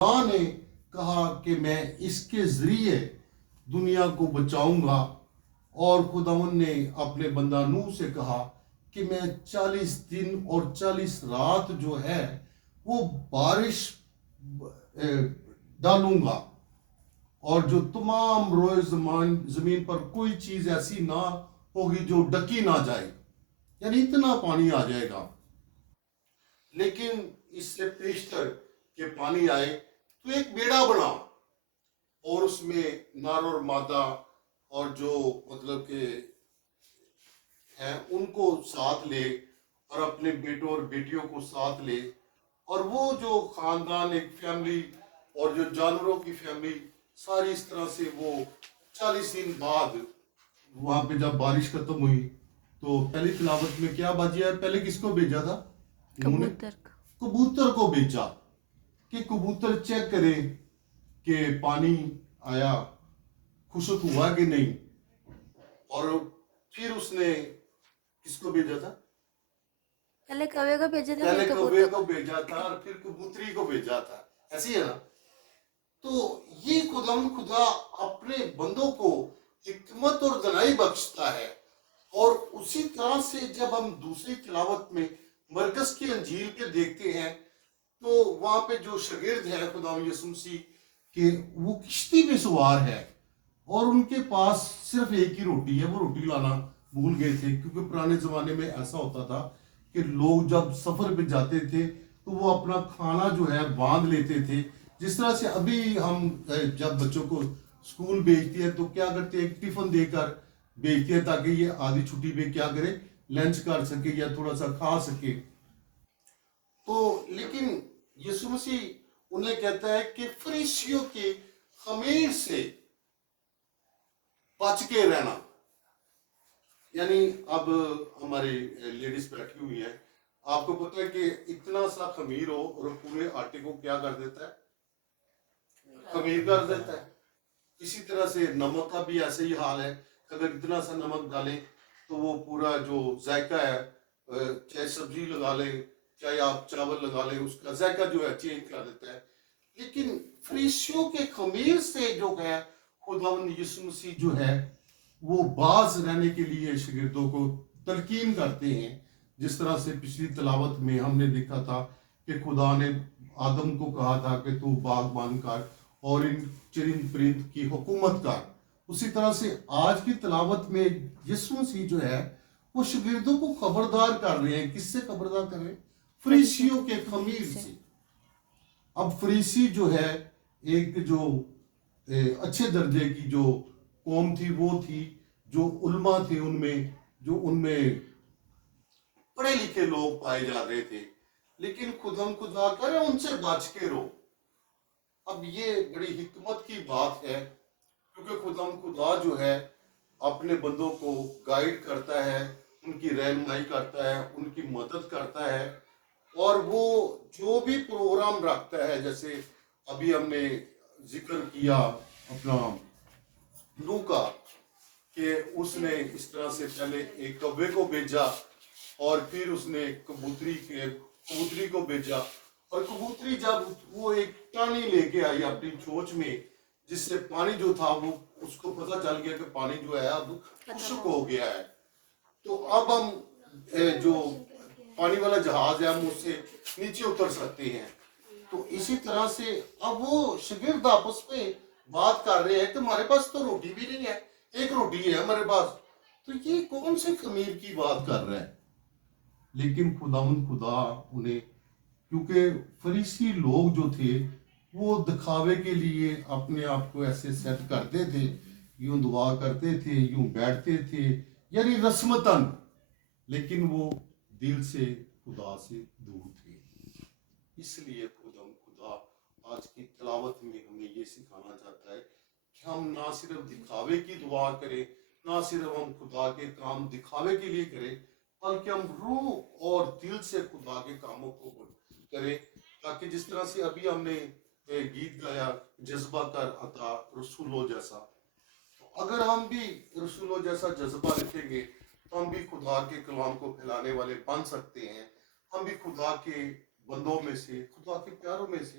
خدا نے کہا کہ میں اس کے ذریعے دنیا کو بچاؤں گا، اور خداوند نے اپنے بندہ نوح سے کہا کہ میں 40 دن اور 40 رات جو ہے وہ بارش ڈالوں گا، اور جو تمام روئے زمین پر کوئی چیز ایسی نہ ہوگی جو ڈکی نہ جائے، یعنی اتنا پانی آ جائے گا۔ لیکن اس سے پیشتر کہ پانی آئے تو ایک بیڑا بنا، اور اس میں نر اور مادہ اور جو مطلب کہ ہیں ان کو ساتھ لے، اور اپنے بیٹوں اور بیٹیوں کو ساتھ لے، اور وہ جو خاندان ایک فیملی اور جو جانوروں کی فیملی ساری اس طرح سے وہ 40 دن بعد وہاں پہ جب بارش ختم ہوئی تو پہلی تلاوت میں کیا باجی ہے؟ پہلے کس کو بھیجا تھا؟ انہوں نے کبوتر کو بھیجا کہ کبوتر چیک کرے کہ پانی آیا، خشک ہوا کہ نہیں، اور پھر اس نے کس کو بھیجا تھا؟ پہلے کوے کو بھیجا تھا، پہلے کوے کو بھیجا تھا اور پھر کبوتری کو بھیجا تھا، ایسی ہے نا؟ تو یہ خدا اپنے بندوں کو حکمت اور دانائی بخشتا ہے، اور اسی طرح سے جب ہم دوسری تلاوت میں مرکز کی انجیل کے دیکھتے ہیں تو وہاں پہ جو شاگرد ہے خدا یسوع مسیح کہ وہ کشتی پہ سوار ہے، اور ان کے پاس صرف ایک ہی روٹی ہے، وہ روٹی لانا بھول گئے تھے، کیونکہ پرانے زمانے میں ایسا ہوتا تھا کہ لوگ جب سفر پہ جاتے تھے تو وہ اپنا کھانا جو ہے باندھ لیتے تھے، جس طرح سے ابھی ہم جب بچوں کو اسکول بھیجتے ہیں تو کیا کرتے ہیں؟ ٹفن دے کر بھیجتے ہیں تاکہ یہ آدھی چھٹی پہ کیا کرے؟ لنچ کر سکے یا تھوڑا سا کھا سکے۔ تو لیکن یسوع مسیح انہیں کہتا ہے کہ فریسیوں کے خمیر سے بچ کے رہنا، یعنی اب ہماری لیڈیز بیٹھی ہوئی ہیں، آپ کو پتہ ہے کہ اتنا سا خمیر ہو اور پورے آٹے کو کیا کر دیتا ہے؟ خمیر کر دیتا ہے۔ اسی طرح سے نمک کا بھی ایسے ہی حال ہے، اگر اتنا سا نمک ڈالیں تو وہ پورا جو ذائقہ ہے، چاہے سبزی لگا لیں چاہے آپ چاول لگا لیں، اس کا ذائقہ جو ہے چینج کر دیتا ہے۔ لیکن فریسیوں کے خمیر سے جو ہے خداوند یسوع مسیح جو ہے وہ باز رہنے کے لیے شاگردوں کو تلقین کرتے ہیں، جس طرح سے پچھلی تلاوت میں ہم نے دیکھا تھا کہ خدا نے آدم کو کہا تھا کہ تو باغبان کر اور ان چرند پرند کی حکومت کر۔ اسی طرح سے آج کی تلاوت میں یسوع مسیح جو ہے وہ شاگردوں کو خبردار کر رہے ہیں۔ کس سے خبردار کر رہے ہیں؟ فریسیوں کے خمیر سے۔ اب فریسی جو ہے ایک جو اچھے درجے کی جو قوم تھی، وہ تھی جو علماء تھے، ان میں پڑھے لکھے لوگ پائے جا رہے تھے، لیکن خدا کہہ رہے ان سے بچ کے رہو۔ اب یہ بڑی حکمت کی بات ہے، کیونکہ خدا جو ہے اپنے بندوں کو گائیڈ کرتا ہے، ان کی رہنمائی کرتا ہے، ان کی مدد کرتا ہے، اور وہ جو بھی پروگرام رکھتا ہے، جیسے ابھی ہم نے ذکر کیا اپنا نوح کا کہ اس نے اس طرح سے پہلے ایک کوے کو بھیجا، اور پھر اس نے کبوتری کو بھیجا، اور کبوتری جب وہ ایک ٹانی لے کے آئی اپنی چونچ میں، جس سے پانی جو تھا وہ اس کو پتہ چل گیا کہ پانی جو ہے اب خشک ہو گیا ہے، تو اب ہم جو پانی والا جہاز ہے ہم اس سے نیچے اتر سکتے ہیں۔ تو اسی طرح سے اب وہ شاگرد آپس میں بات کر رہے ہیں کہ ہمارے پاس تو روٹی بھی نہیں ہے، ایک روٹی ہے ہمارے پاس، تو یہ کون سے خمیر کی بات کر رہا ہے؟ لیکن خدا انہیں، کیونکہ فریسی لوگ جو تھے وہ دکھاوے کے لیے اپنے آپ کو ایسے سیٹ کرتے تھے، یوں دعا کرتے تھے، یوں بیٹھتے تھے، یعنی رسمتاً، لیکن وہ دل سے خدا سے دور تھے۔ اس لیے خدا آج کی تلاوت میں ہمیں یہ سکھانا چاہتا ہے کہ ہم نہ صرف دکھاوے کی دعا کریں، نہ صرف ہم خدا کے کام دکھاوے کے لیے کریں، بلکہ ہم روح اور دل سے خدا کے کاموں کو کریں، تاکہ جس طرح سے ابھی ہم نے گیت گایا جذبہ کر عطا رسولوں جیسا، اگر ہم بھی رسولوں جیسا جذبہ رکھیں گے تو ہم بھی خدا کے کلام کو پھیلانے والے بن سکتے ہیں، ہم بھی خدا کے بندوں میں سے، خدا کے پیاروں میں سے